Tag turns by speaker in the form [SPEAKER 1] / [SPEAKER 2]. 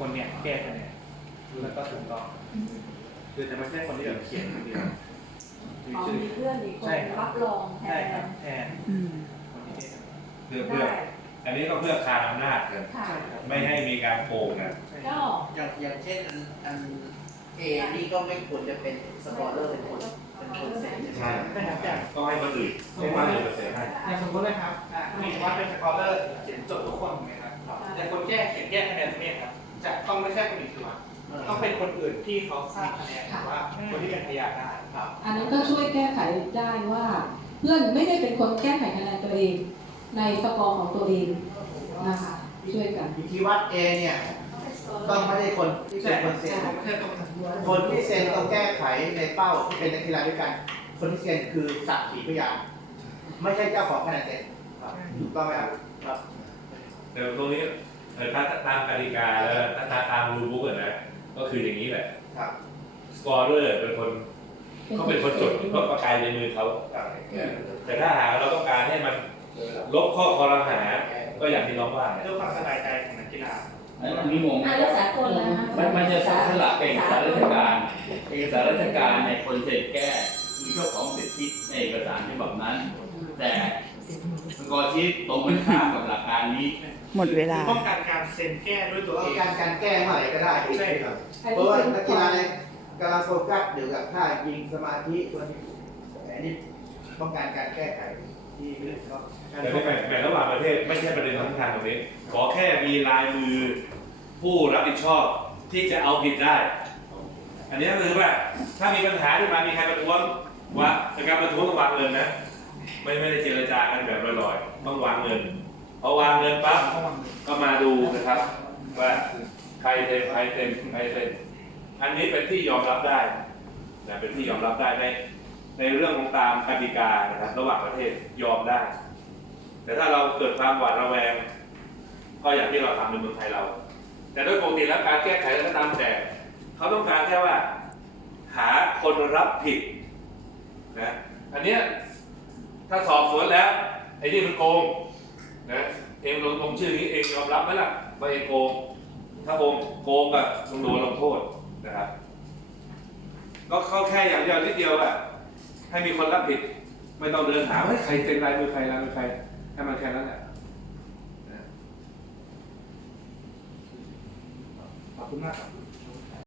[SPEAKER 1] คนเนี่ยแก้คะแนนแล้วก็ถูกต้องคือจะไม่ใช่คนที่แบบเขียนคนเดียว
[SPEAKER 2] มีเพื่อนอีกคนรับรองแทน
[SPEAKER 1] แทนคนที่
[SPEAKER 3] เพื่ออันนี้ก็เพื่อคานอำนาจกันไม่ให้มีการโกงนะ
[SPEAKER 2] ก็
[SPEAKER 4] อย่างเช่นอันเอนี่ก็ไม่ควรจะเป็นสปอร์เลอร์เป็นคนเซ็น
[SPEAKER 3] ใช่ต้องให้คนอื่นให้มาเลยเซ็นให้
[SPEAKER 1] อย่างสมมตินะครับมีว่าเป็นสกอร์เลอร์เขียนจบทุกคนถูกไหมครับแต่คนเขียนแยกคะแนนเนี่ยครับจะต้องไม่ใช่คนอื่นคือว่าต้องเป็นคนอื่นที่เขาทราบคะแนนว่าคนที่เป็นพยานได้ครับ
[SPEAKER 5] อันนั้นก็ช่วยแก้ไขได้ว่าเพื่อนไม่ได้เป็นคนแก้ไขคะแนนตัวเองในสกอร์ของตัวเองนะคะช่วยกัน
[SPEAKER 4] ที่วัดเอเนี่ยต้องไม่ได้คนที่เป็นคนเซ็นคนที่เซ็นต้องแก้ไขในเป้าที่เป็นนักกีฬาด้วยกันคนที่เซ็นคือสักขีพยานไม่ใช่เจ้าของคะแนนเซ็นถูกต้องไหมครับ
[SPEAKER 3] แต่ตรงนี้ถ้าตามกติกาแล้วถ้าตามรูลบุ๊กนะก็คืออย่างนี้แหละสกอร์เรอร์เป็นคนเขาเป็นคนจดเพราะประกายในมือเขาแต่ถ้าหากเราต้องการให้มันลบข้อคอรหาก็อย่างที่น้องว่า
[SPEAKER 1] เพื่อความสบายใจของนักกีฬา
[SPEAKER 6] อันนี้งง
[SPEAKER 2] แล้วสากลแล้ว
[SPEAKER 6] มันจะสละเป็นเอกสารราชการเอกสารราชการในคนเซ็นแก้คือเจ้าของสิทธิในเอกสารฉบับนั้นแต่สกอร์ชีตตรงกันข้ามกับหลักการนี้
[SPEAKER 7] หมดเวลา
[SPEAKER 1] ป้องกันการเซ็นแก้ด้วยตัวเอง
[SPEAKER 4] การแก้เมื่อไหร่ก็ได้ใช่ครับเพราะว่านักกีฬาในกำลังโฟกัสเดี๋ยวกับท่ายิงสมาธิตัวนี้อันนี้ป้องกันการแก้ไขที่ไม่ได้ก็
[SPEAKER 3] แต่ในแบ่งระหว่างประเทศไม่ใช่ประเด็นสำคัญตรงนี้ขอแค่มีลายมือผู้รับผิดชอบที่จะเอาผิดได้อันนี้ก็คือว่าถ้ามีปัญหาขึ้นมามีใครประท้วงว่าการประท้วงต้องวางเงินนะไม่ได้เจรจากันแบบลอยๆต้องวางเงินพอวางเงินปั๊บก็มาดูนะครับว่าใครเซ็นอันนี้เป็นที่ยอมรับได้นะเป็นที่ยอมรับได้ในเรื่องของตามกติกานะครับระหว่างประเทศยอมได้แต่ถ้าเราเกิดความหวาดระแวงก็อย่างที่เราทำในเมืองไทยเราแต่โดยปกติแล้วการแก้ไขก็ตามแต่เขาต้องการแค่ว่าหาคนรับผิดนะอันเนี้ยถ้าสอบสวนแล้วไอ้นี่มันโกงนะเองลงชื่อนี้เองยอมรับไหมล่ะว่าเองโกงถ้าโกงก็ต้องโดนลงโทษนะครับก็เขาแค่อย่างเดียวนิดเดียวอะให้มีคนรับผิดไม่ต้องเดินหาว่าใครเซ็นลายมือใครให้มันแค่นั้นแหละ
[SPEAKER 1] ขอบคุณมากครับ